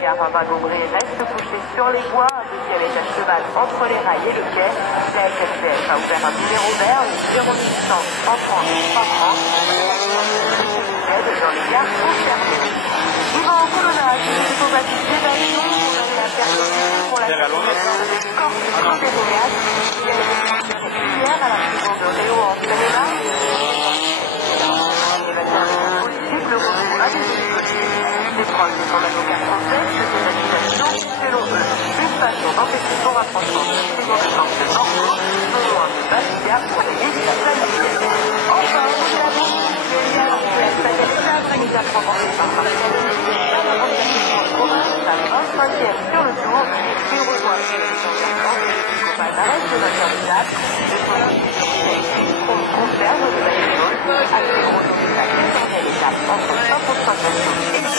Car un wagon-bré reste couché sur les voies, un deuxième est à cheval entre les rails et le quai. La SNCF a ouvert un numéro vert, le 0800 130 330, dans les gares concernées. Vivant en colonnage, il faut bâtir des avions pour donner la perspective pour la circulation de l'escorte ferroviaire. Il y a des régulières à la prison de Réau en Seine-et-Marne. L'évacuation politique, le recours à des dispositifs. Les proches de son avocat français, que ces accusations, selon eux, une façon d'empêcher son rapprochement de la seconde chance de Bordeaux, non loin de Bastia, pour aider sa famille. Enfin, c'est la bourse qui a lancé la véritable sanitaire proportionnelle par Marseille, la province, sa 25e sur le tour, il rejoint le président de la d'arrêt de notre candidat, le on conserve de la chose, avec les gros dossiers à 15e étape entre 100% et le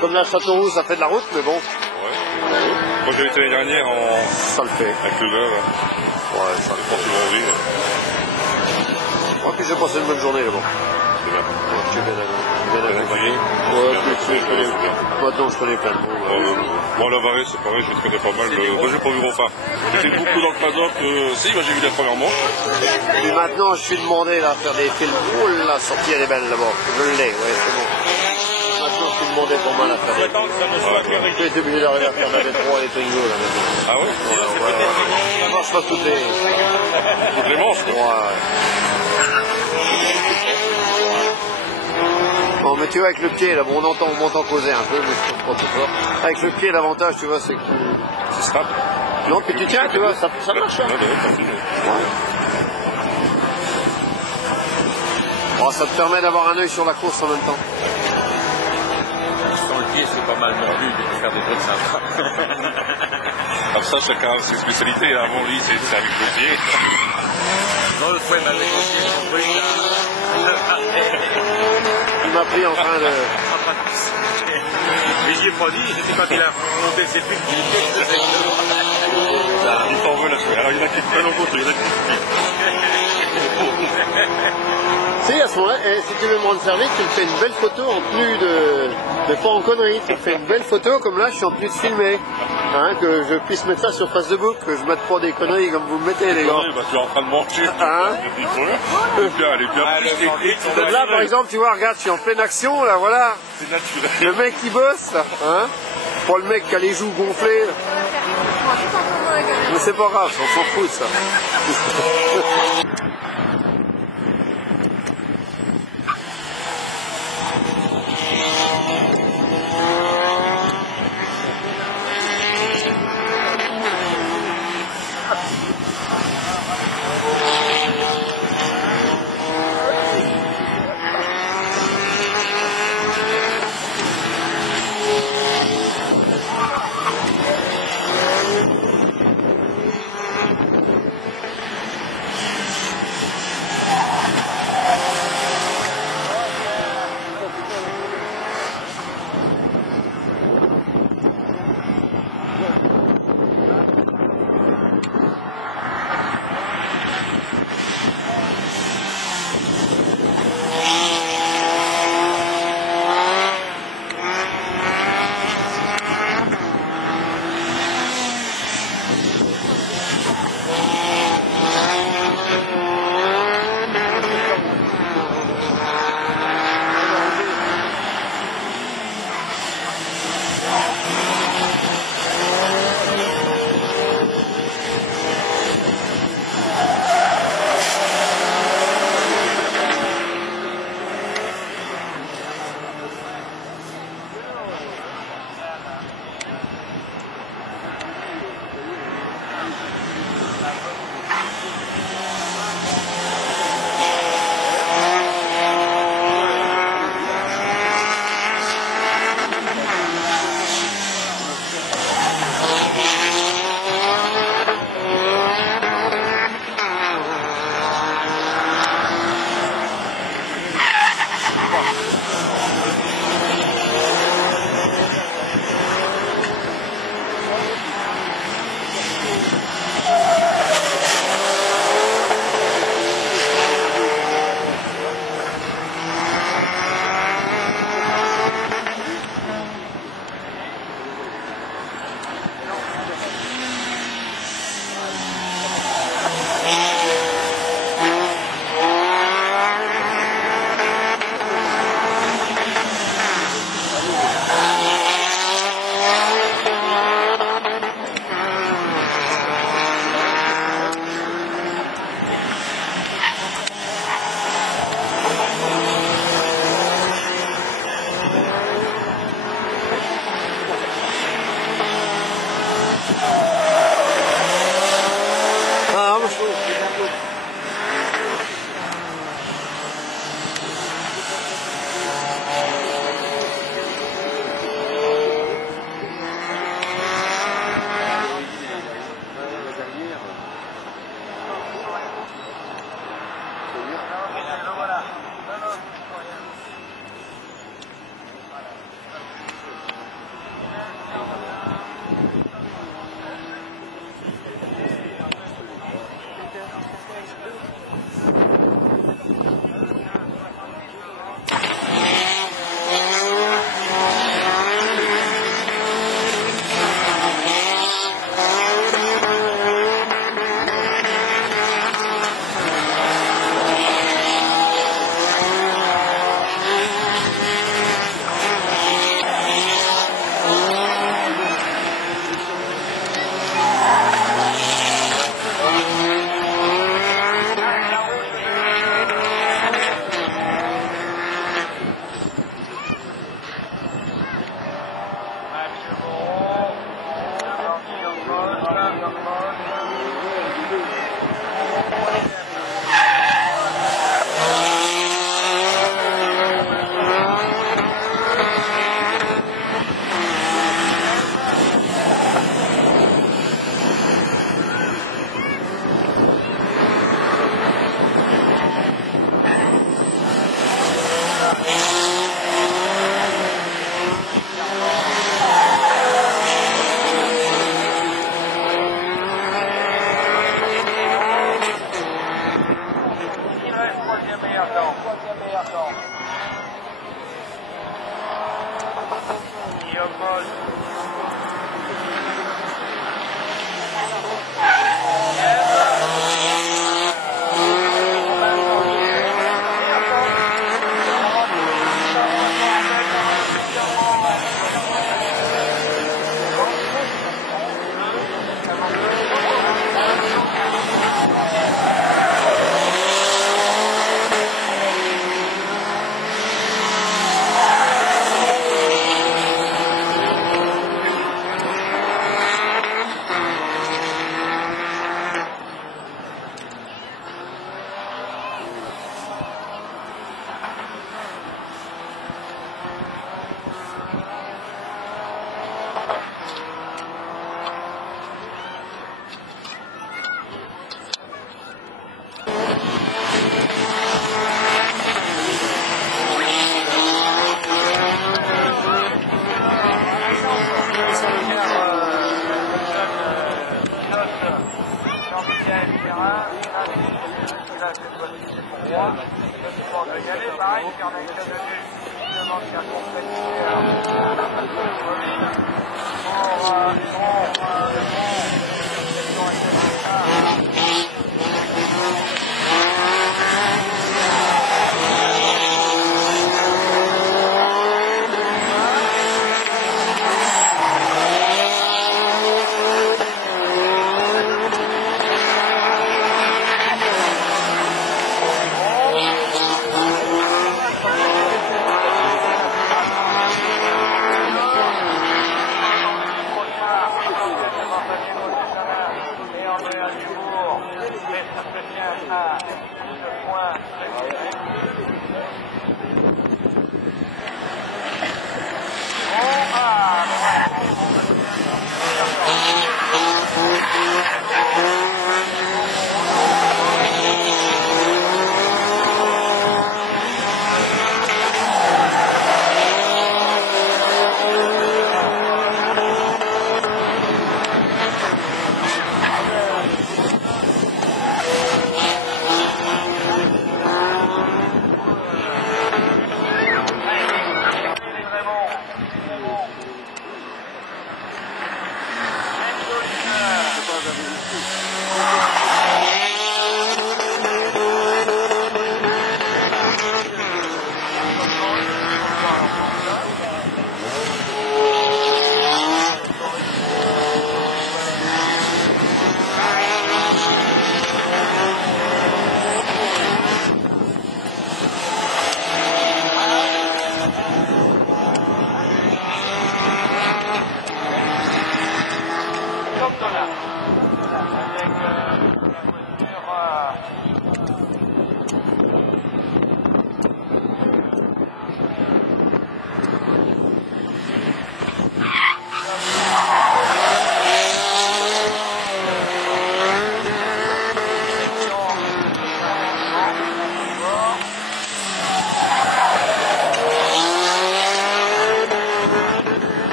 Comme la Châteauroux, ça fait de la route, mais bon. Ouais. Moi j'ai été l'année dernière en. Ça le fait. Avec le gars, là. Ouais, ça le fait. Ouais, puis j'ai passé une bonne journée là-bas. C'est bien. Ouais, je suis bien accompagné. Ouais, Maintenant je connais plein de monde. Moi, la Varée, c'est pareil, je connais pas mal. Moi, j'ai pas vu Ronfard. J'étais beaucoup dans le paddock. Si, bah, j'ai vu la première manche. Et maintenant, je suis demandé là, à faire des films. Oh, la sortie, elle est belle là-bas. Je l'ai, ouais, c'est bon. Demandé pour moi la faire. J'ai été obligé d'arriver à faire la D3 et les Twingo là maintenant. Ah ouais? Ça marche pas toutes les manches? Ouais. Bon mais tu vois avec le pied là, bon, on m'entend causer un peu, mais je comprends pas trop fort. Avec le pied l'avantage tu vois c'est que c'est stable. Non puis tu tiens tu vois, ça marche hein. Ouais. Bon, ça te permet d'avoir un œil sur la course en même temps. C'est pas mal mordu de faire des trucs sympas. Comme ça, chacun a ses spécialités. Avant lui, c'est avec le pied. Non, le fouet m'avait confié son truc là. Il m'a pris en train de. Mais j'y ai pas dit, c'était quand il a monté ses trucs qu'il était. Il t'en veut là-dessus. Alors il y en a qui te prennent en compte, il y en a qui Si, à ce moment-là, si tu veux me rendre service, tu me fais une belle photo en tenue de pas en connerie. Tu me fais une belle photo, comme là, je suis en tenue de filmer. Hein, que je puisse mettre ça sur Facebook, que je mette pas des conneries comme vous me mettez, les gars. bah, tu es en train de manger. Hein? Elle est bien. Là, par exemple, tu vois, regarde, je suis en pleine action, là, voilà. C'est naturel. Le mec qui bosse, là, hein. Pas le mec qui a les joues gonflées. Mais c'est pas grave, on s'en fout, ça.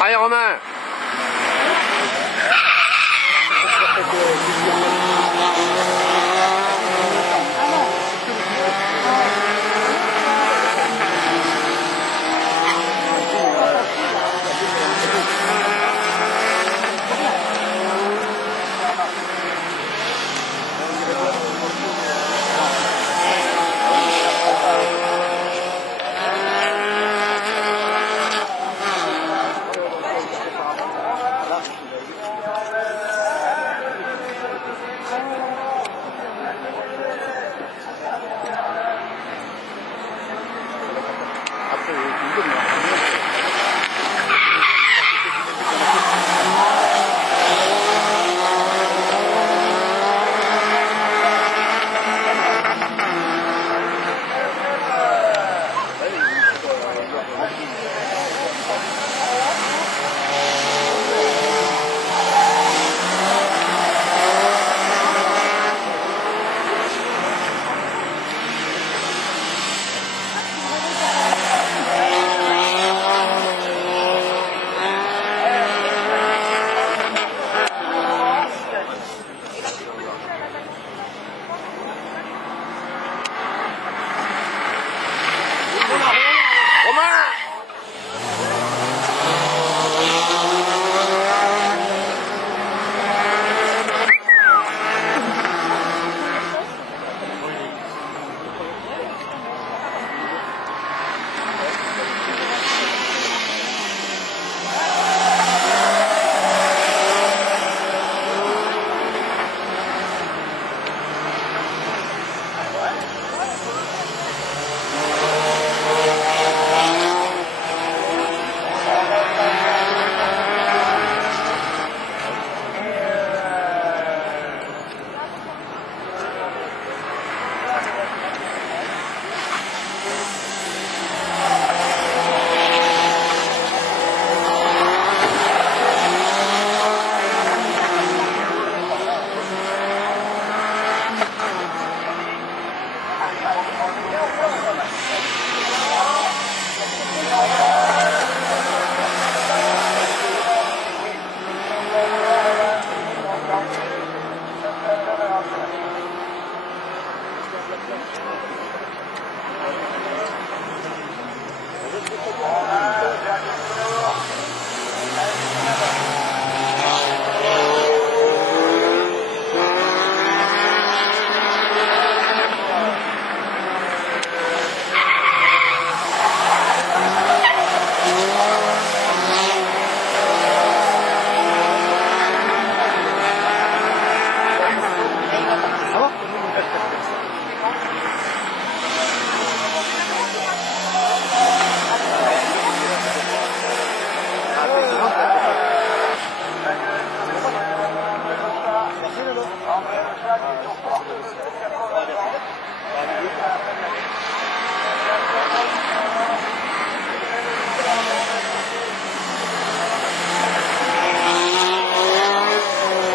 Allez Romain.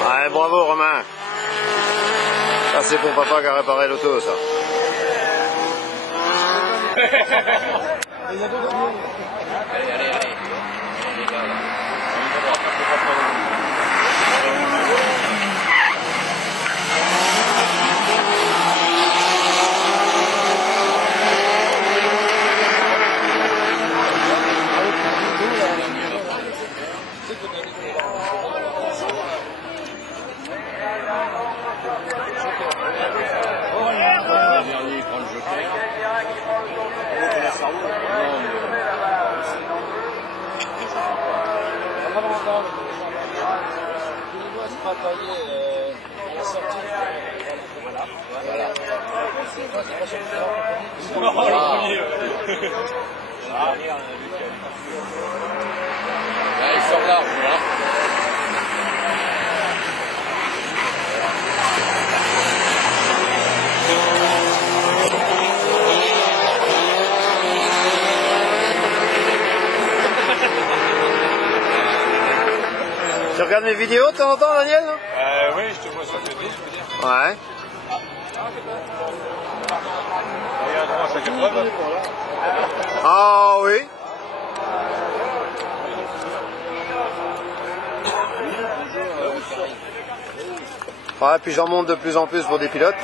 Ouais, bravo Romain. Ça c'est pour papa qui a réparé l'auto ça. Il sort là, voilà. Tu regardes mes vidéos de temps en temps, Daniel? Oui, je te vois sur le télé, je peux dire. Ouais. Ah oui. Ouais, puis j'en monte de plus en plus pour des pilotes.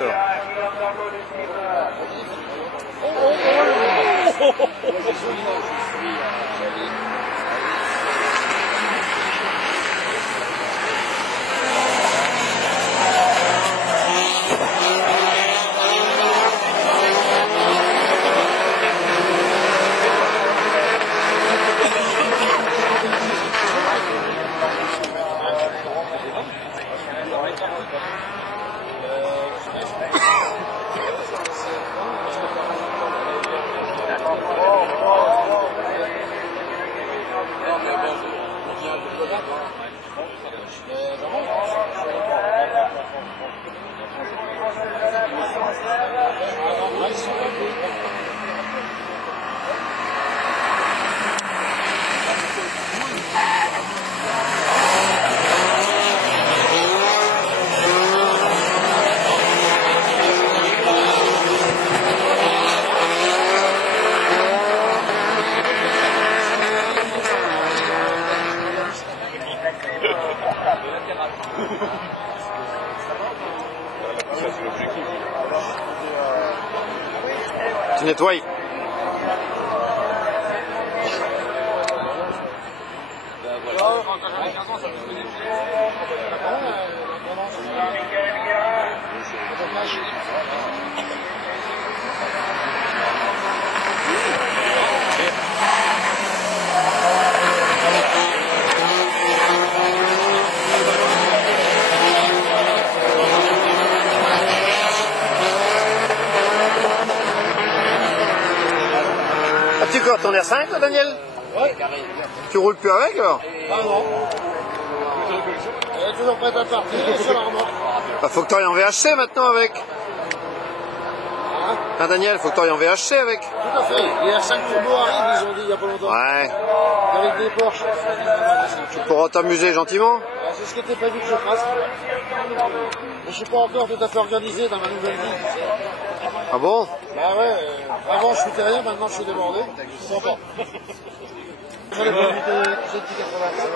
Tu nettoies. Tu quoi, ton R5 là, Daniel? Ouais. Tu roules plus avec alors? Ah non. Elle est toujours prête à partir, elle est sur la remorque. Bah, faut que tu ailles en VHC maintenant avec. Hein, Daniel, faut que tu ailles en VHC avec. Tout à fait. Les R5 Turbo arrivent, ils ont dit il y a pas longtemps. Ouais. Avec des Porsche. Tu pourras t'amuser gentiment. C'est ce qui était prévu que je fasse. Mais je suis pas encore tout à fait organisé dans ma nouvelle vie. Ah bon? Bah ouais, avant je foutais rien, maintenant je suis débordé. Je sens pas. J'en ai pas vu de GT 84.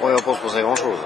Oui, on pense penser grand chose.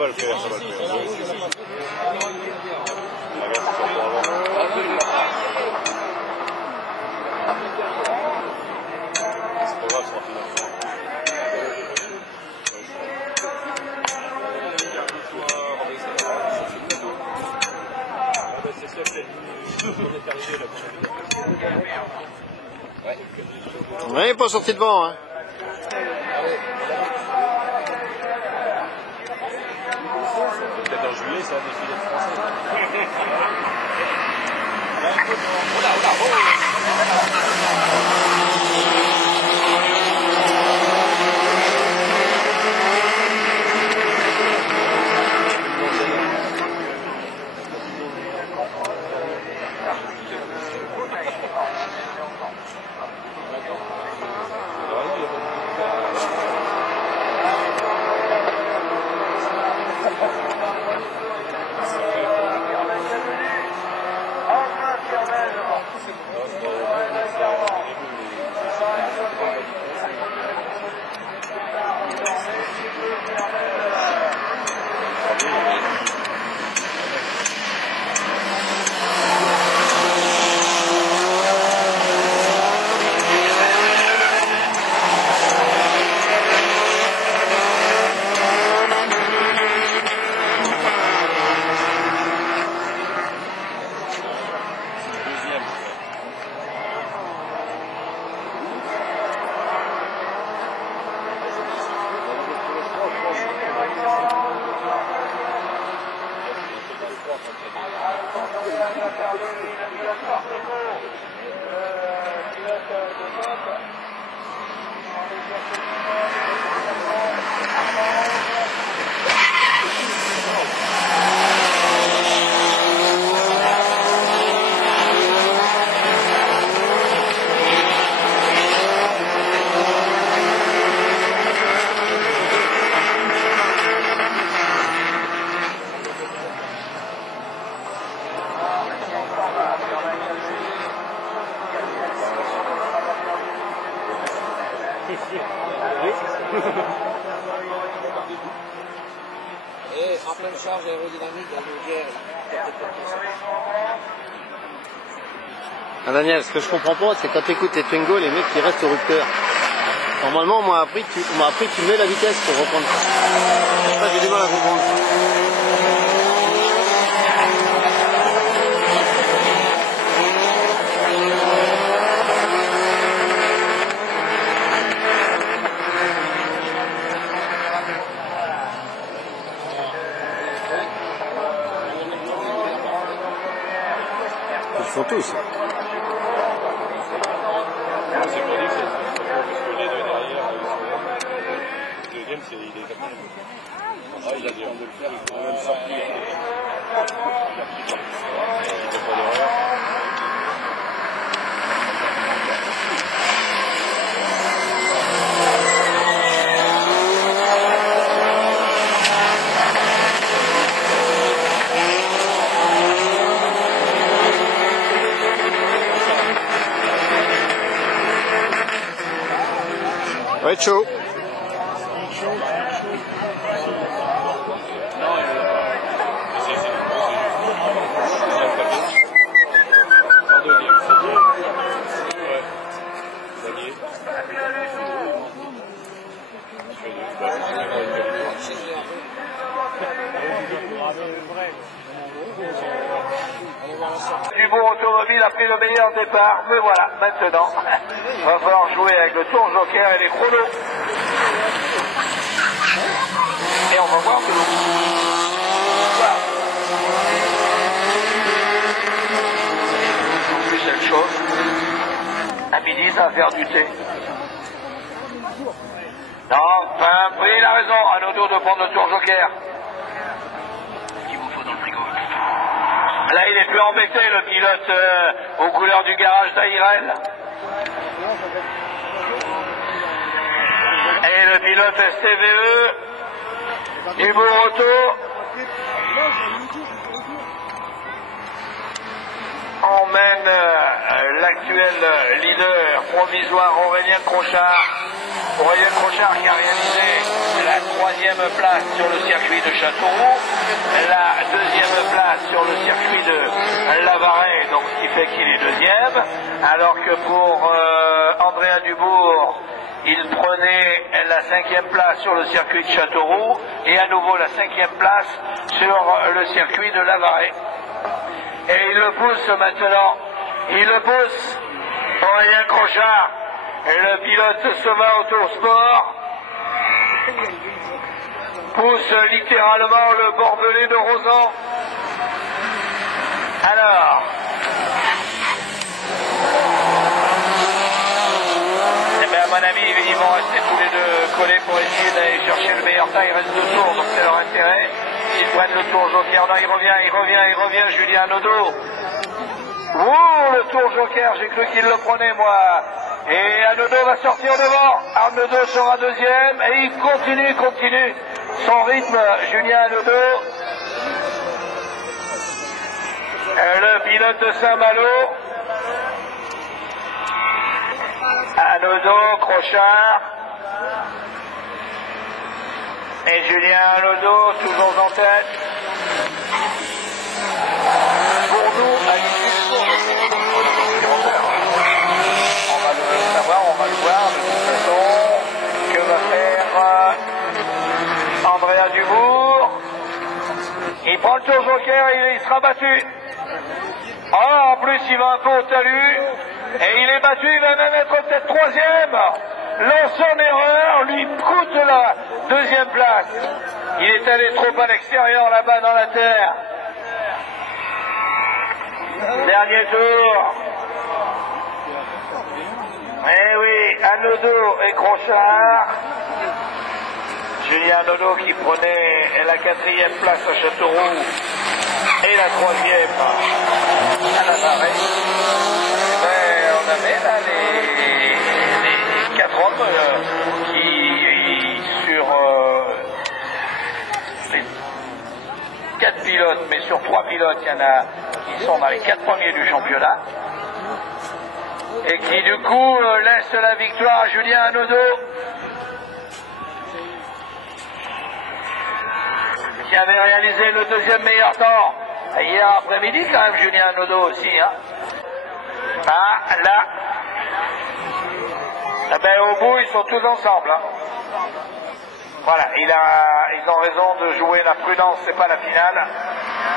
va le faire, ça va le faire. Regarde, ça pour avant. C'est pas grave, ça va finir. Ouais, pas sorti devant, hein. Peut-être en juillet, ça va défiler de français. Et en pleine charge aérodynamique, Ah Daniel, ce que je comprends pas, c'est quand tu écoutes les Twingo, les mecs qui restent au rupteur. Normalement, on m'a appris que tu mets la vitesse pour reprendre. Ça, j'ai du mal à comprendre. Ils font tous. C'est pas dit que c'est parce que les deux derrière, le deuxième, il est quatrième. Ah, il a dit on de le faire, il faut même sortir. Il n'est pas derrière. Ouais, chaud. Dubourg Automobile a pris le meilleur départ, mais voilà, maintenant, il va falloir jouer avec le tour joker et les chronos. Et on va voir que voilà. En plus, cette chose, à midi, ça va faire du thé. Non, enfin, oui, il a raison, à nos tours de prendre le tour joker. Qu'il vous faut dans le frigo. Là, il est plus embêté, le pilote aux couleurs du garage d'Airel. Et le pilote STVE, Dubourg Auto, emmène l'actuel leader provisoire Aurélien Crochard. Aurélien Crochard qui a réalisé la 3e place sur le circuit de Châteauroux, la 2e place sur le circuit de Lavaret, donc ce qui fait qu'il est 2e, alors que pour Andrea Dubourg, il prenait la 5e place sur le circuit de Châteauroux et à nouveau la 5e place sur le circuit de Lavaret. Et il le pousse maintenant, il le pousse, Aurélien Crochard, et le pilote Sova Autosport pousse littéralement le bordelais de Rozan. Alors, à mon avis, ils vont rester tous les deux collés pour essayer d'aller chercher le meilleur temps. Il reste 2 tours, donc c'est leur intérêt. Ils prennent le tour joker. Non, il revient, Julien Naudot. Ouh, le tour joker, j'ai cru qu'il le prenait, moi. Et Arnaudot va sortir devant. Arnaudot sera 2e et il continue son rythme, Julien Arnaudot. Le pilote de Saint-Malo. Arnaudot, Crochard. Et Julien Arnaudot, toujours en tête. Pour nous, à l'issue du tour, on va le savoir, on va le voir de toute façon. Que va faire Andrea Dubourg? Il prend le tour joker et il sera battu. Oh, en plus, il va un peu au talus. Et il est battu, il va même être peut-être 3e. Lanceur d'erreur, lui coûte la 2e place. Il est allé trop à l'extérieur là-bas dans la terre. Dernier tour. Eh oui, Arnaudot et Crochard. Julien Arnaudot qui prenait la 4e place à Châteauroux et la 3e à Lavaret. On avait là les 4 hommes qui, sur les 4 pilotes, mais sur 3 pilotes, il y en a qui sont dans les 4 premiers du championnat. Et qui du coup laisse la victoire à Julien Arnaudot, qui avait réalisé le 2e meilleur temps hier après-midi quand même, Julien Arnaudot aussi. Hein. Ah, là, eh ben, au bout ils sont tous ensemble. Hein. Voilà, ils ont raison de jouer la prudence, c'est pas la finale.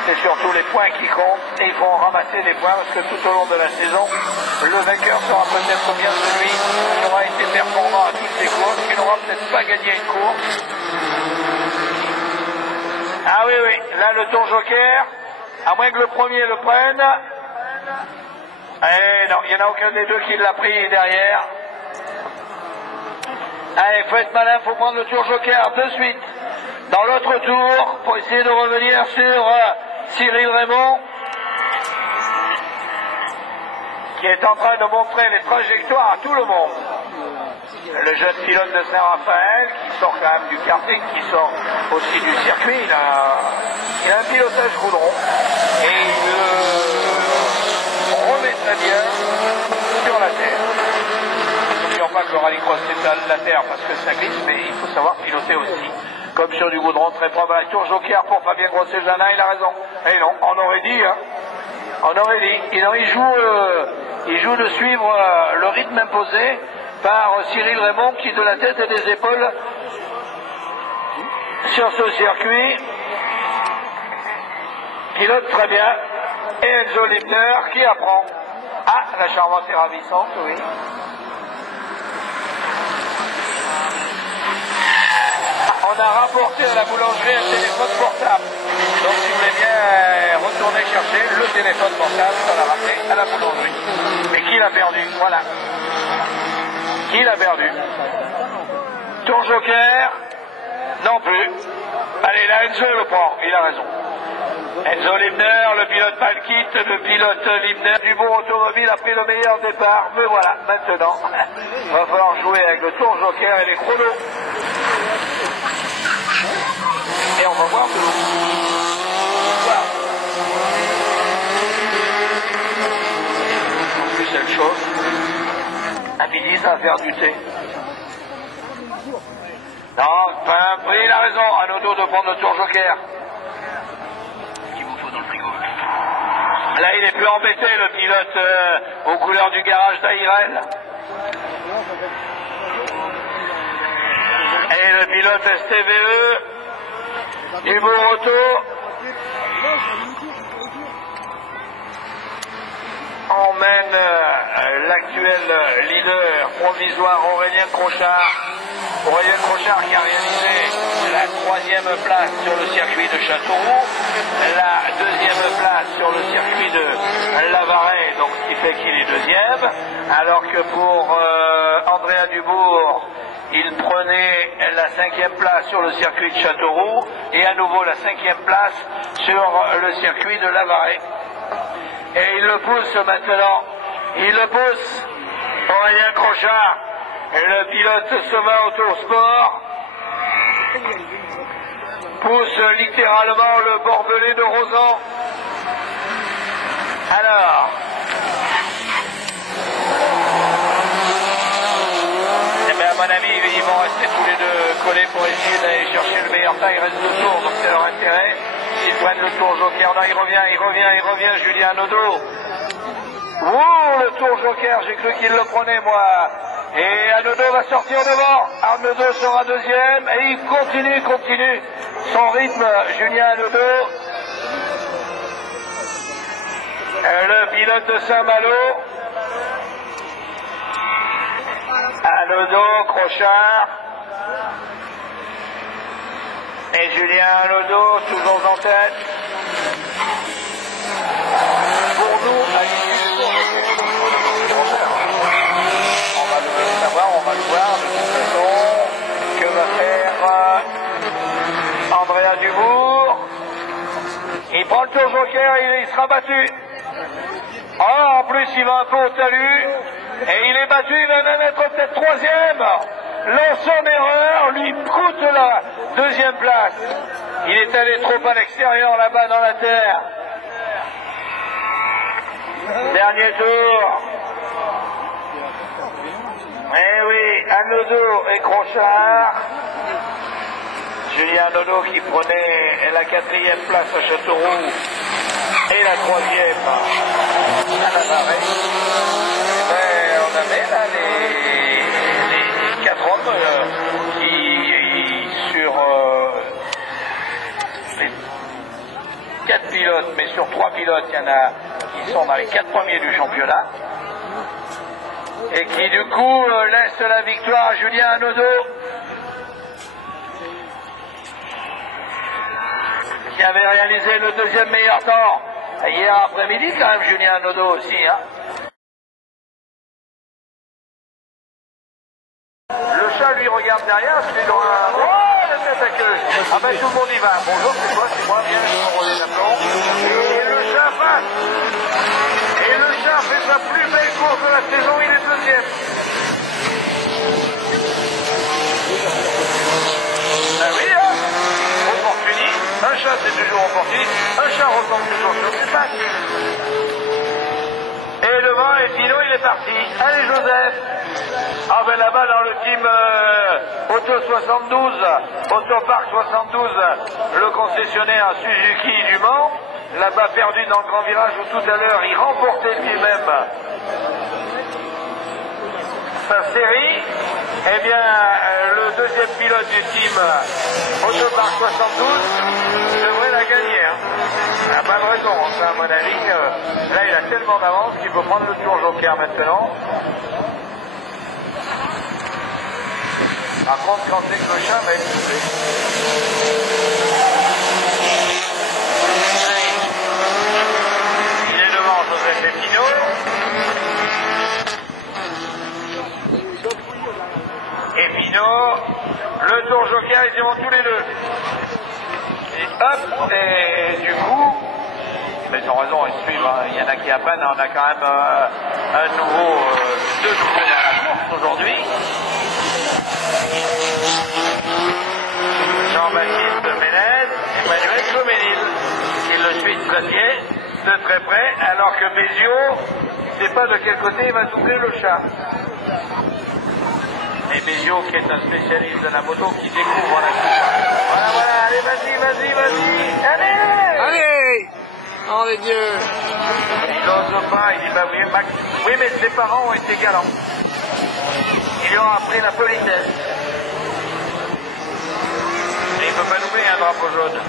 C'est surtout les points qui comptent et ils vont ramasser des points parce que tout au long de la saison, le vainqueur sera peut-être bien celui qui aura été performant à toutes ses courses, qui n'aura peut-être pas gagné une course. Ah oui, là le tour joker, à moins que le premier le prenne. Eh non, il n'y en a aucun des deux qui l'a pris derrière. Allez, faut être malin, faut prendre le tour joker de suite. Dans l'autre tour, pour essayer de revenir sur Cyril Raymond, qui est en train de montrer les trajectoires à tout le monde. Le jeune pilote de Saint-Raphaël, qui sort quand même du karting, qui sort aussi du circuit, il a un pilotage goudron, et il remet très bien sur la terre. N'oublions pas que le rallycross c'est la terre parce que ça glisse, mais il faut savoir piloter aussi. Comme sur du goudron, très probable. La tour joker pour Fabien Grosset-Janin, il a raison. Et non, on aurait dit, hein. On aurait dit. Et non, il joue de suivre le rythme imposé par Cyril Raymond qui de la tête et des épaules sur ce circuit pilote très bien. Et Enzo Lipner qui apprend. Ah, la charmante et ravissante, oui. On a rapporté à la boulangerie un téléphone portable. Donc si vous voulez bien retourner chercher le téléphone portable qu'on a ramené à la boulangerie. Mais qui l'a perdu? Voilà. Qui l'a perdu? Tour joker? Non plus. Allez, là Enzo le prend, il a raison. Enzo Lipner, le pilote Malkit, le pilote Lipner du bon automobile a pris le meilleur départ. Mais voilà, maintenant, il va falloir jouer avec le tour joker et les chronos. Et on va voir de l'eau. Voilà. En plus, seule chose, à midi, ça va faire du thé. Non, oui, il a raison, à nos dos de prendre le tour joker. Qu'il vous faut dans le frigo. Là, il est plus embêté, le pilote aux couleurs du garage d'Airel. Et le pilote STVE du Bourg-Auto emmène l'actuel leader provisoire Aurélien Crochard. Aurélien Crochard qui a réalisé la 3e place sur le circuit de Châteauroux, la 2e place sur le circuit de Lavaret, donc ce qui fait qu'il est 2e, alors que pour Andrea Dubourg, il prenait la 5e place sur le circuit de Châteauroux et à nouveau la 5e place sur le circuit de Lavaret. Et il le pousse maintenant, il le pousse, Aurélien Crochard, le pilote Soma Autosport, pousse littéralement le Bordelais de Rosan. Alors, eh bien à mon avis, ils vont rester tous les deux collés pour essayer d'aller chercher le meilleur temps. Il reste 2 tours, donc c'est leur intérêt. S'ils prennent le tour joker, non, il revient, Julien Naudot. Ouh, le tour joker, j'ai cru qu'il le prenait, moi. Et Arnaudot va sortir devant. Arnaudot sera 2e et il continue son rythme, Julien Arnaudot. Le pilote de Saint-Malo. Arnaudot, Crochard. Et Julien Arnaudot, toujours en tête. Pour nous, à l'issue du tour, on va le voir de toute façon. Que va faire Andrea Dubourg? Il prend le tour joker, il sera battu. Oh, en plus, il va un peu au talus. Et il est battu, il va même être peut-être 3e. Son erreur lui coûte la 2e place. Il est allé trop à l'extérieur là-bas dans la terre. Dernier tour. Eh oui, Arnaudot et Crochard. Julien Arnaudot qui prenait la 4e place à Châteauroux et la 3e à Lavaret. Mais on avait là les 4 hommes qui, sur les 4 pilotes, mais sur 3 pilotes, il y en a qui sont dans les 4 premiers du championnat. Et qui du coup laisse la victoire à Julien Arnaudot, qui avait réalisé le 2e meilleur temps hier après-midi quand même, Julien Arnaudot aussi. Hein. Le chat lui regarde derrière, c'est dans un... Oh, la tête à queue. Ah ben tout le monde y va. Bonjour, c'est toi, c'est moi, bien, je suis René Naplon. Et le chat passe. Et le chat fait sa plus belle course de la saison, il est 2e. Ben oui, hein. Opportuniste. Un chat, c'est toujours opportuniste. Un chat retombe toujours sur ses pattes. Et devant, et sinon, il est parti. Allez, Joseph. Ah ben là-bas, dans le team Auto 72, Autopark 72, le concessionnaire Suzuki du Mans, là-bas perdu dans le grand virage où tout à l'heure il remportait lui-même sa série. Eh bien, le 2e pilote du team Autopark 72 devrait la gagner. Hein. Il n'a pas de raison, ça, à mon avis. Là, il a tellement d'avance qu'il peut prendre le tour joker maintenant. Par contre, quand c'est que le chat va être poussé. Il est devant Joseph Epino. Epino, le tour joker, ils y vont tous les deux. Et hop, et du coup, mais ils ont raison, ils suivent. Hein. Il y en a qui apprennent, on a quand même deux nouveaux dans la course aujourd'hui. Jean-Baptiste Ménez, Emmanuel Comenil, qui le suit de très près, alors que Béziot ne sait pas de quel côté il va doubler le chat. Et Béziot qui est un spécialiste de la moto qui découvre la coupe. Voilà, voilà, allez, vas-y. Allez! Allez! Oh les dieux! Il n'ose pas, il dit bah oui, Max. Oui, mais ses parents ont été galants. Ils lui ont appris la politesse. Et il ne peut pas louper un drapeau jaune.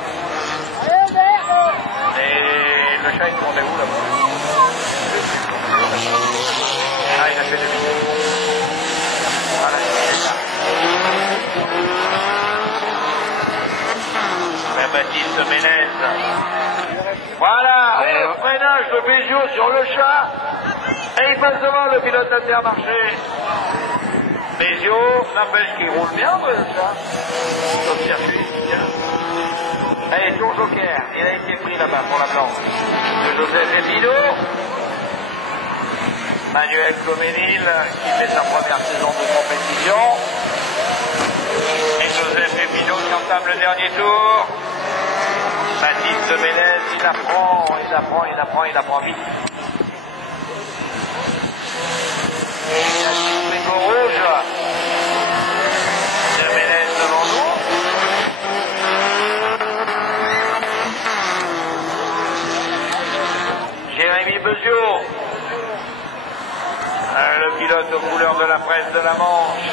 Et le chat il tournait où là-bas? Ah, il a fait demi. Voilà, c'est ça. Ben, Baptiste Ménez. Voilà, le freinage de Béziot sur le chat. Et il passe devant le pilote d'Intermarché. Béziot, n'empêche qu'il roule bien, le chat. Sauf circuit, bien. Allez, tour joker. Il a été pris là-bas pour la blanche. De Joseph Epino. Manuel Comenil qui fait sa première saison de compétition. Et Joseph Epino qui entame le dernier tour. Baptiste Ménez, il apprend vite. Et il y a le frigo rouge de Ménez devant nous. Jérémy Béziot, le pilote aux couleurs de la presse de la Manche.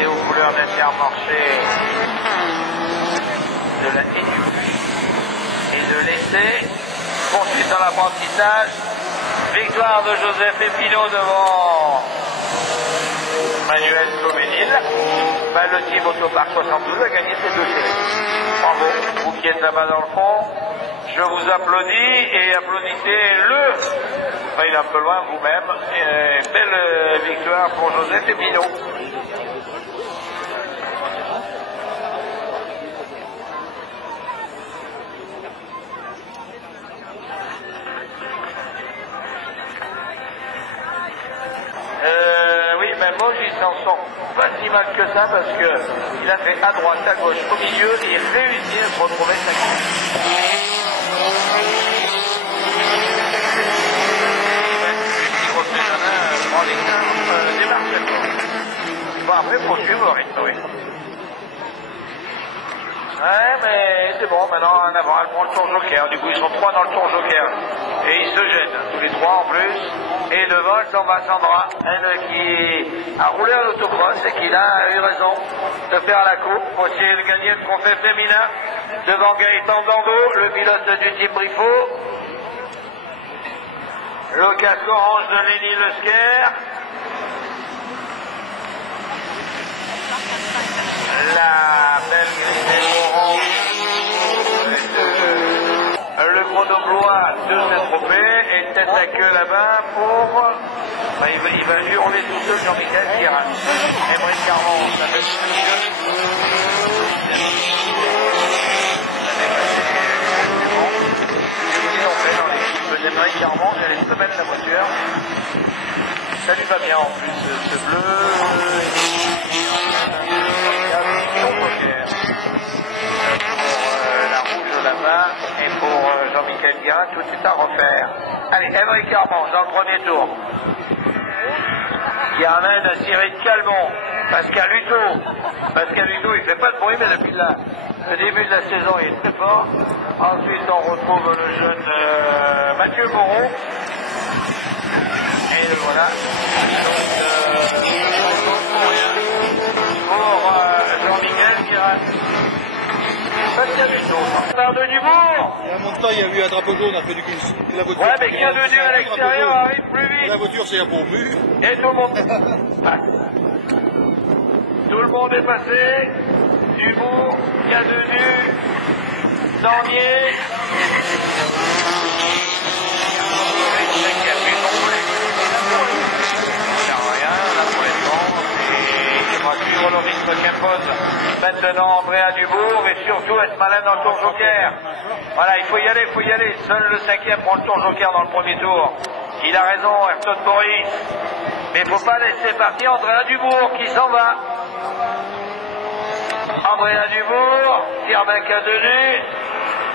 Et aux couleurs d'Intermarché, de la ENU et de l'essai. Poursuite dans l'apprentissage. Victoire de Joseph Epino devant Manuel Comenil. Le team Autopark 72 a gagné ces deux séries. Bravo, vous qui êtes là-bas dans le fond, je vous applaudis et applaudissez-le. Enfin, il est un peu loin vous-même. Belle victoire pour Joseph Epino. Oui, mais Moge, il s'en sort pas si mal que ça parce qu'il a fait à droite, à gauche, au milieu et il réussit à se retrouver sa Bon, après, il faut suivre le rythme, oui. Ouais, mais c'est bon, maintenant, en avant, elle prend le tour joker. Du coup, ils sont trois dans le tour joker. Et ils se gênent, tous les trois en plus. Et devant, elle tombe à Sandra, elle qui a roulé à l'autocross et qui a eu raison de faire la coupe pour essayer de gagner le trophée féminin. Devant Gaëtan Dando, le pilote du team Brifo. Le casque orange de Lenny Lesquer. La belle grille orange. Le grenoblois de Saint-Tropez et tête à queue là-bas pour... il va hurler tout seul Jean-Michel Guérin. Émeric Carmon, ça fait Émeric Carmon, j'ai les semelles de la voiture. Ça lui va bien en plus, ce bleu. La rouge là-bas et pour Jean-Michel Guérin, tout est à refaire. Allez, Émeric Carmon dans le premier tour. Qui ramène Cyril Calmon. Pascal Hutto, il fait pas de bruit, mais depuis le début de la saison, il est très fort. Ensuite, on retrouve le jeune Mathieu Moreau. Et le voilà. Pour Jean-Michel Guérin. Pascal Hutto. Part de Dubourg. Il y a un moment de temps, il y a eu un drapeau jaune, a fait du cul. La voiture. Ouais, mais qui a venu à l'extérieur arrive plus vite. La voiture, c'est un pourvu. Et tout le monde. Tout le monde est passé. Dubourg, Cadenu, Dornier. Il va suivre le rythme qu'impose maintenant Andrea Dubourg et surtout être malin dans le tour joker. Voilà, il faut y aller. Seul le cinquième prend le tour joker dans le premier tour. Il a raison, Ayrton Boris. Mais il ne faut pas laisser partir Andrea Dubourg qui s'en va. Andrea Dubourg, Firmin Cadenu,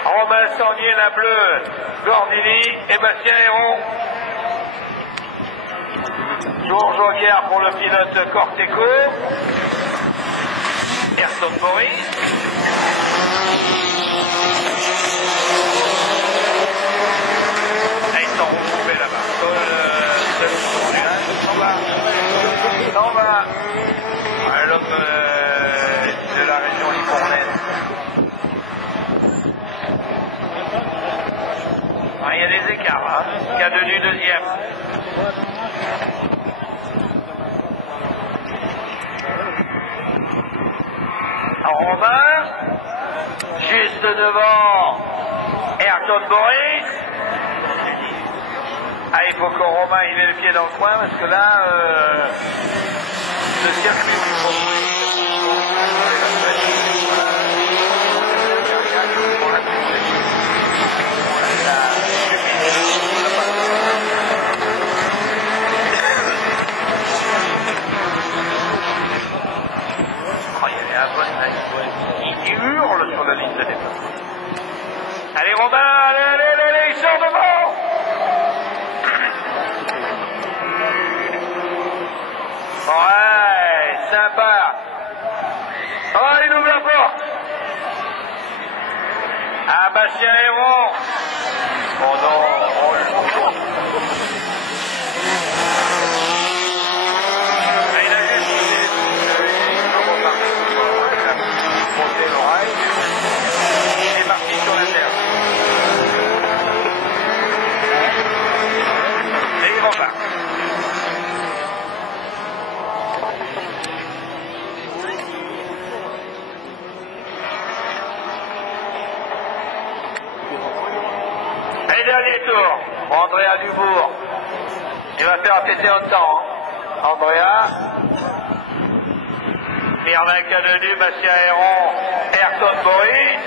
Romain Sornier, la bleue, Gordini et Bastien Héron. Tour joker pour le pilote Corteco. Ayrton Boris. Ah, ils sont regroupés là-bas. On va. L'homme de la région libournaise. Il y a des écarts, hein. Cadenu deuxième. Romain, juste devant Ayrton Boris. Ah, il faut que Romain il ait le pied dans le coin parce que là, le circuit il faut il hurle sur la ligne de départ. Allez Romain, allez, il sort devant. Ouais, sympa. Oh, il ouvre la porte. Ah, Bastien Héron. Oh non, il a juste monter l'oreille. Il est parti sur la terre. Et il repart. Et dernier tour, Andrea Dubourg. Il va faire péter un temps. Hein. Andrea. Firmin Cadenu, Bastien Héron, Ayrton Boris.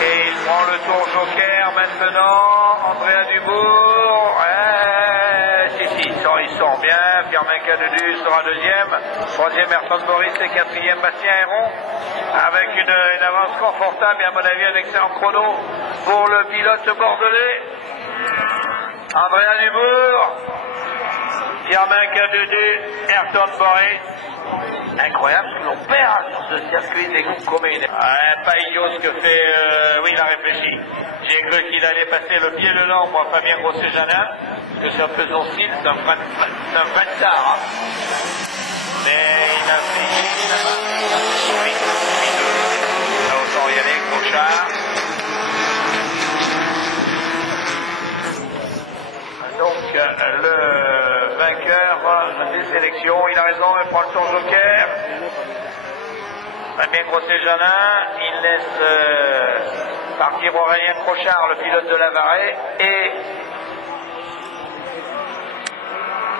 Et il prend le tour joker maintenant, Andrea Dubourg. Il sort bien, Firmin Cadenu sera deuxième, troisième Ayrton Boris et quatrième Bastien Héron, avec une avance confortable et à mon avis un excellent chrono pour le pilote bordelais. Andrea Dubourg, Firmin Cadenu, Ayrton Boris. Incroyable ce que l'on perd sur ce circuit des groupes communs. Pas idiot ce que fait... oui, il a réfléchi. J'ai cru qu'il allait passer le pied le long, moi, Fabien Grosset-Janin, parce que c'est un peu son style, c'est un vrai star. Hein. Mais il a fait... Oui, là, autant y aller, Crochard. Donc, le vainqueur des sélections, il a raison, il prend le tour joker. Fabien Grosset-Janin, il laisse partir Aurélien Crochard, le pilote de Lavaret, et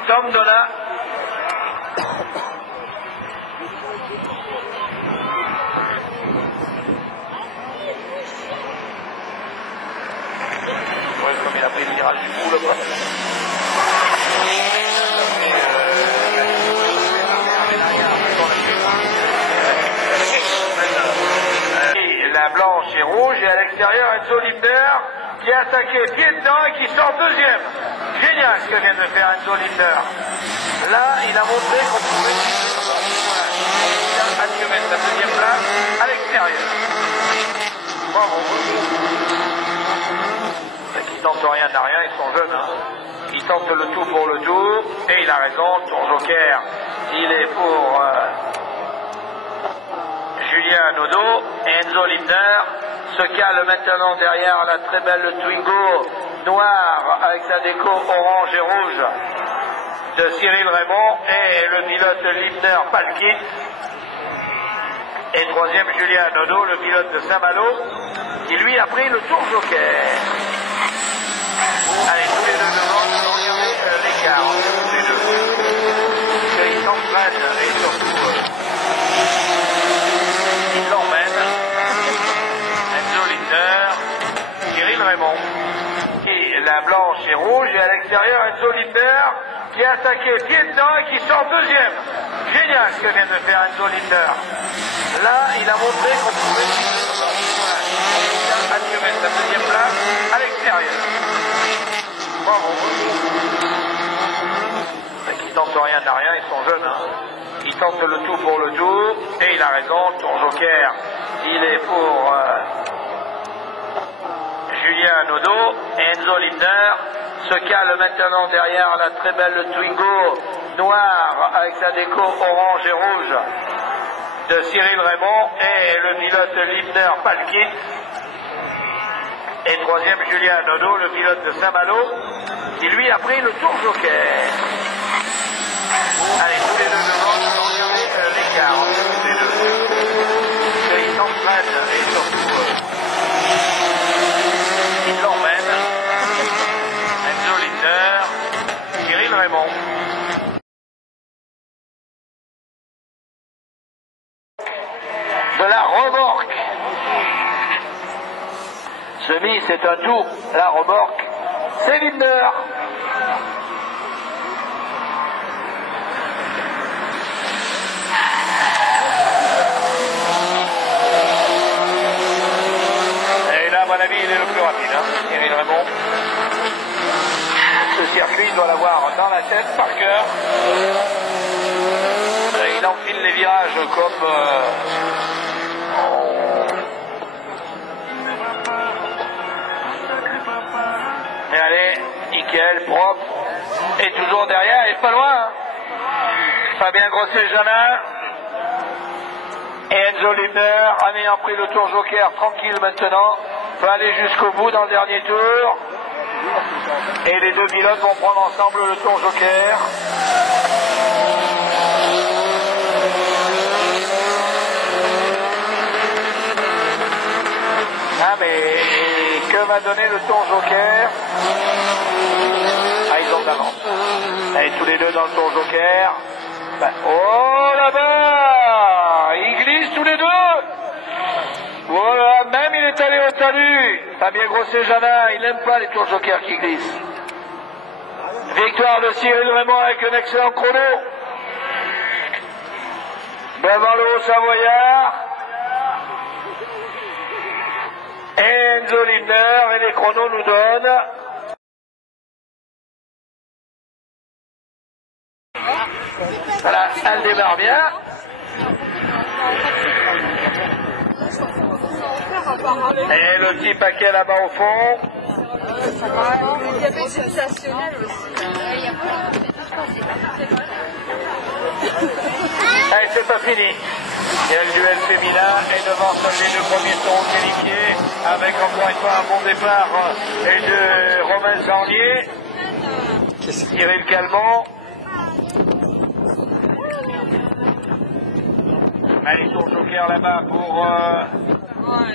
Tom Donat. Ouais, comme il a pris le virage du coup, là-bas. La blanche et rouge, et à l'extérieur Enzo Lindner qui a attaqué pied dedans et qui sort deuxième. Génial ce que vient de faire Enzo Lindner. Là, il a montré qu'on pouvait assurer sa deuxième place à l'extérieur. Bravo. Ils tentent rien n'a rien, ils sont jeunes. Hein. Ils tentent le tout pour le tour, et il a raison, le tour joker, il est pour... Julien Naudot et Enzo Lindner se cale maintenant derrière la très belle Twingo noire avec sa déco orange et rouge de Cyril Raymond et le pilote Lindner Palkit. Et troisième Julien Naudot, le pilote de Saint-Malo, qui lui a pris le tour joker. Allez, tous les deux devant, regardez l'écart, tous les deux. Ils s'entraînent et surtout... il l'emmène, Enzo Lindner, Cyril Raymond. Et la blanche et rouge. Et à l'extérieur, Enzo Lindner qui a attaqué pied dedans et qui sort deuxième. Génial ce que vient de faire Enzo Lindner. Là, il a montré qu'on pouvait assurer sa deuxième place à l'extérieur. Bravo. Ils tentent rien n'a rien, ils sont jeunes. Hein. Ils tentent le tout pour le tout. Et il a raison, le tour joker, il est pour Julien Nodo. Et Enzo Lindner se cale maintenant derrière la très belle Twingo noire avec sa déco orange et rouge de Cyril Raymond et le pilote Lindner Palkit. Et troisième Julien Nodo, le pilote de Saint-Malo, qui lui a pris le tour joker. Allez, tous les deux devant, regardez l'écart entre tous les deux. Ils s'entraînent et surtout ils l'emmènent. Enzo Lindner, Cyril Raymond. De la remorque. Semi, c'est un tout. La remorque, c'est Lindner. Et là, à mon avis, il est le plus rapide, hein, Cyril Raymond. Ce circuit, il doit l'avoir dans la tête, par cœur. Il enfile les virages comme... Et allez, nickel, propre. Et toujours derrière, il est pas loin. Hein. Fabien Grosset-Janin. Et Enzo Lindner, en ayant pris le tour joker, tranquille maintenant, peut aller jusqu'au bout dans le dernier tour. Et les deux pilotes vont prendre ensemble le tour joker. Ah mais que va donner le tour joker? Ah, ils ont d'avance. Allez, tous les deux dans le tour joker. Ben, oh là-bas, ils glissent tous les deux. Voilà, même il est allé au talus. Fabien Grosset-Janin, il n'aime pas les tours joker qui glissent. Victoire de Cyril Raymond avec un excellent chrono. Devant le Haut-Savoyard. Et Enzo Lindner, et les chronos nous donnent. Voilà, elle démarre bien. Et le petit paquet là-bas au fond. Il y avait une sensationnelle aussi. Allez, c'est pas fini. Il y a le duel féminin et devant seuls les deux premiers seront qualifiés avec encore une fois un bon départ et de Romain Zandier, Cyril Calmont. Allez, tour joker là-bas pour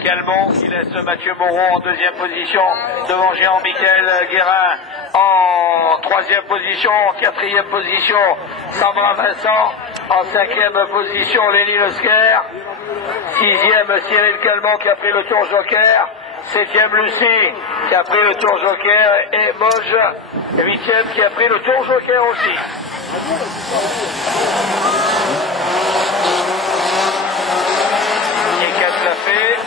Calmont qui laisse Mathieu Moreau en deuxième position devant Jean-Michel Guérin en troisième position, en quatrième position Sandra Vincent, en cinquième position Lenny Lesker, sixième Cyril Calmont qui a pris le tour joker, septième Lucie qui a pris le tour joker et Moge, huitième qui a pris le tour joker aussi. Et qu'est-ce l'a fait?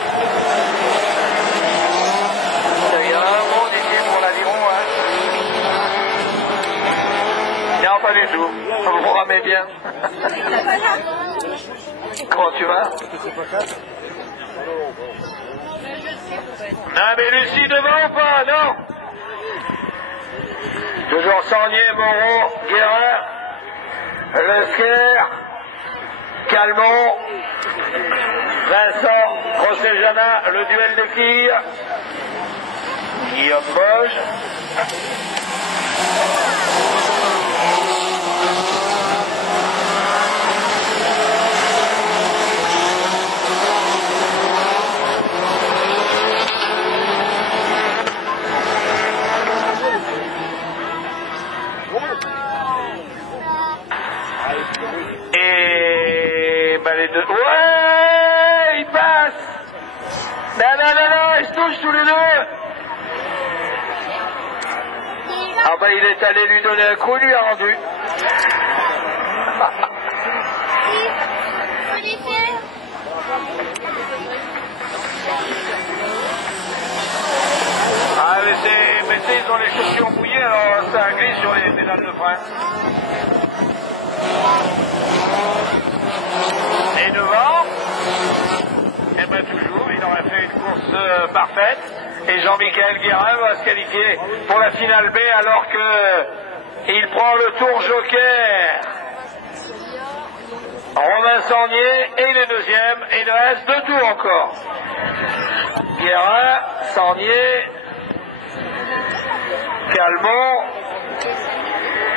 Il y a un monde ici pour l'aviron, hein. Non, pas du tout. Vous vous ramez bien. Comment tu vas? Non, mais Lucie devant ou pas? Non. Toujours Sandier, Moreau, Guérin, Lesker, Calmont, Vincent, Grosset-Janin, le duel des filles, Guillaume Boge. Et ben les deux. Ouais, ils passent. Non, non, non, non, ils se touchent tous les deux. Ah ben il est allé lui donner un coup, il lui a rendu. Ah mais ils ont les chaussures mouillées, alors ça glisse sur les pédales de frein. Et devant, et ben toujours, il aurait fait une course parfaite. Et Jean-Michel Guérin va se qualifier pour la finale B alors que il prend le tour joker. Romain Sannier et il est deuxième et il reste 2 tours encore. Guérin, Sannier, Calmont,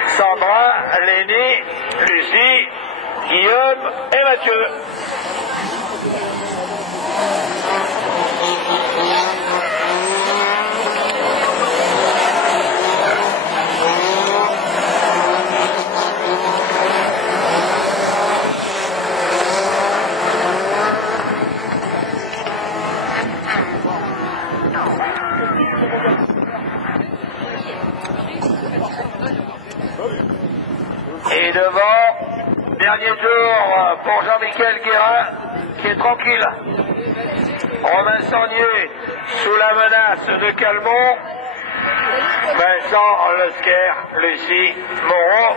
Sandra, Lénie, Lucie, Guillaume et Mathieu. Et devant, dernier tour pour Jean-Michel Guérin, qui est tranquille. Romain Sannier, sous la menace de Calmont. Vincent Lesquer, Lucie Moreau.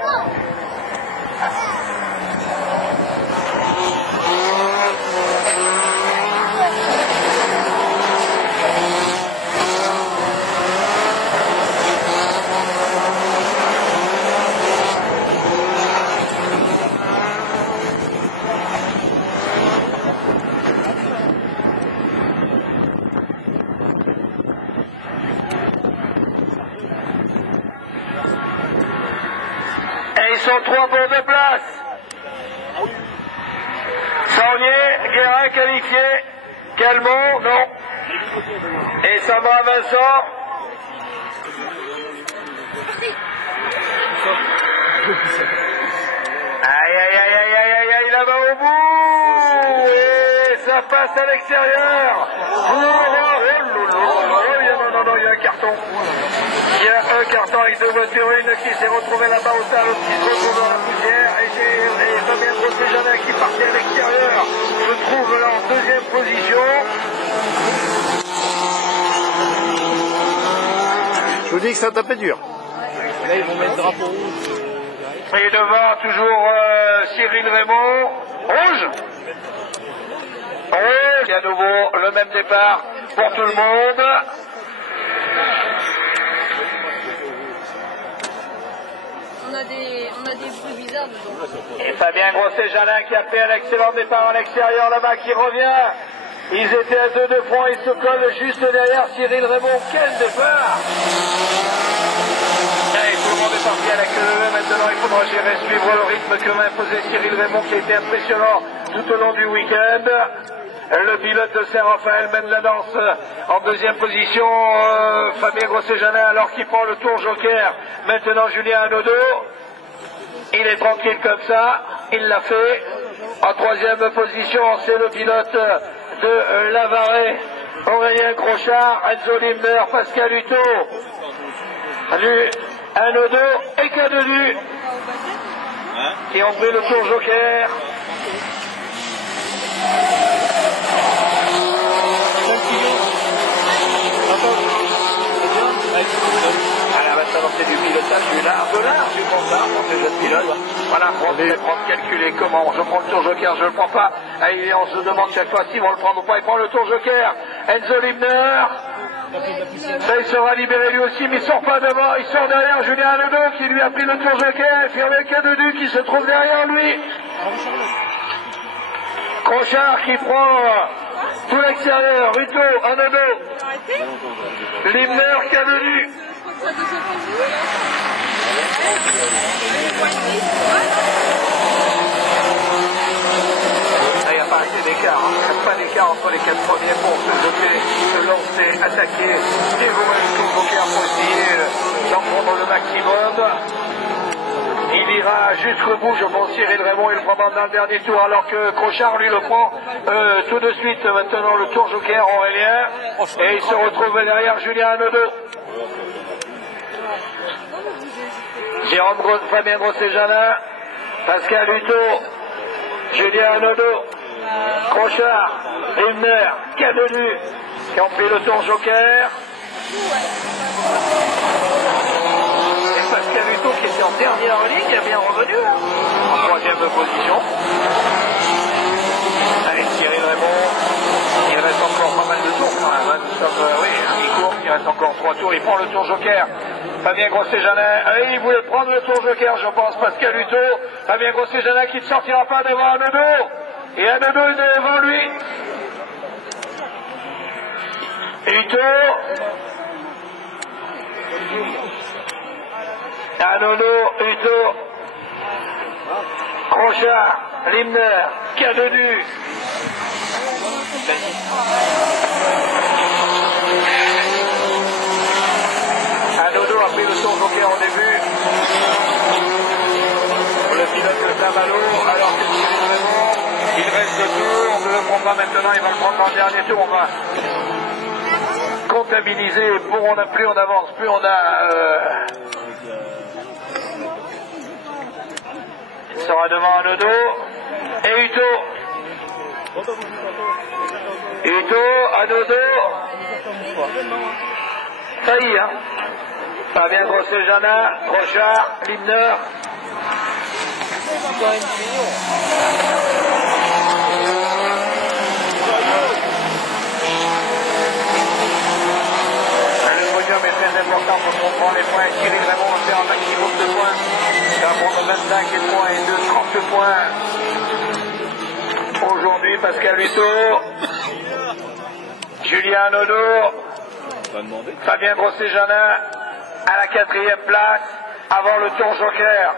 Ils sont 3 pour 2 places. Sannier, Guérin qualifié, Calmont, non. Et Sandra Vincent. Aïe, là-bas au bout. Et ça passe à l'extérieur. Non, il y a un carton. Il y a un carton avec 2 voitures, une qui s'est retrouvée là-bas au tas, l'autre qui se retrouve dans la poussière, et Fabien Grosset-Janin qui partait à l'extérieur se trouve là en 2e position. Je vous dis que ça tapait dur. Là, ils vont mettre le drapeau rouge. Et devant, toujours Cyril Raymond. Rouge. Rouge. Et à nouveau, le même départ pour tout le monde. On a des bruits bizarres dedans. Et Fabien Grosset-Janin qui a fait un excellent départ à l'extérieur là-bas, qui revient. Ils étaient à 2 de front, ils se collent juste derrière Cyril Raymond. Quel départ! Et tout le monde est parti à la queue. Maintenant, il faudra gérer, suivre le rythme que m'a imposé Cyril Raymond, qui a été impressionnant tout au long du week-end. Le pilote de Saint-Raphaël mène la danse en 2e position. Fabien Grosset-Janin, alors qu'il prend le tour joker. Maintenant, Julien Hanaudot. Il est tranquille comme ça. Il l'a fait. En 3e position, c'est le pilote de Lavaret, Aurélien Crochard, Enzo Limner, Pascal Hutto, Hanaudot et Cadenu qui ont pris le tour joker. Alors maintenant c'est du pilotage du large du comptard pour ces jeunes pilotes. Voilà, prendre calculer comment je prends le tour joker, je ne le prends pas. Et on se demande chaque fois s'ils vont le prendre ou pas. Il prend le tour joker. Enzo Limner. Ça, il sera libéré lui aussi, mais il sort pas devant. Il sort derrière Julien Hanaudot qui lui a pris le tour joker. Et puis avec Cadenu qui se trouve derrière lui. Crochard qui prend tout l'extérieur. Hutto, Hanaudot. Limner, Cadenu. Il n'y a pas assez d'écart, il n'y a pas d'écart entre les 4 premiers pour se lancer, attaquer, dévorer le tour joker pour essayer d'en prendre le maximum. Il ira jusqu'au bout, je pense, Cyril Raymond, il le prend dans le dernier tour, alors que Crochard, lui, le prend tout de suite, maintenant, le tour joker Aurélien, et il se retrouve derrière Julien Hanaudot. Fabien Grosset-Janin, Pascal Hutto, Julien Anodo, Crochard, Rimner, Cadenu, qui ont pris le tour joker. Et Pascal Hutto qui était en dernière ligne, est bien revenu, hein, en troisième position. Allez, Cyril Raymond, il reste encore pas mal de tours quand même, hein. Nous sommes, oui, il court, il reste encore 3 tours, il prend le tour joker. Fabien Grosset-Janin, il voulait prendre le tour joker, je pense, Pascal Hutto. Fabien Grosset-Janin qui ne sortira pas devant Anodo. Et Anodo est devant lui. Hutto. Anodo, Hutto. Crochard, Limner, Cadenu. Anodo a pris le tour joker au début. Le pilote de Saint-Malo, alors que Cyril Raymond, il reste 2 tours, on ne le prend pas maintenant, il va le prendre dans le dernier tour. On va comptabiliser. Plus on avance, plus on a. Il sera devant Anodo et Hutto. Hutto, Anodo. Failli, hein. Fabien Grosset-Janin, Crochard, Limner. Le podium est très important pour qu'on prenne les points. Cyril Raymond va faire un maximum de points. Il va prendre 25 points et 30 points. Aujourd'hui, Pascal Hutto, Julien Anodo, Fabien Grosset-Janin à la 4e place avant le tour joker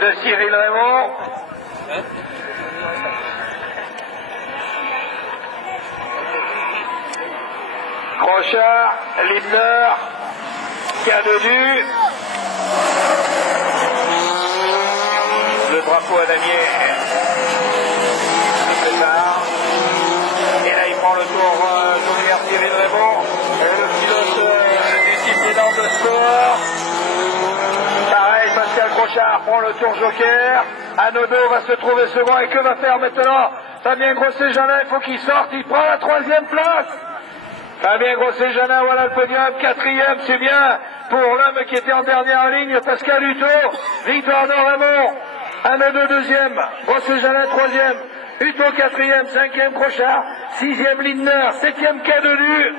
de Cyril Raymond. Crochard, Lindner, Cadenu. Le drapeau à damier se prépare. Et là, il prend le tour joker Cyril Raymond. Et le pilote du type d'élan de sport. Pareil, Pascal Crochard prend le tour joker. Anodo va se trouver second. Et que va faire maintenant Fabien Grosset-Janin? Il faut qu'il sorte. Il prend la 3e place. Fabien Grosset-Janin, voilà le podium. 4e, c'est bien pour l'homme qui était en dernière ligne. Pascal Hutto. Victoire de Raymond. Anodo 2e. Grosset-Janin 3e. Hutto 4e. 5e Crochard. 6e Lindner. 7e Cadenu.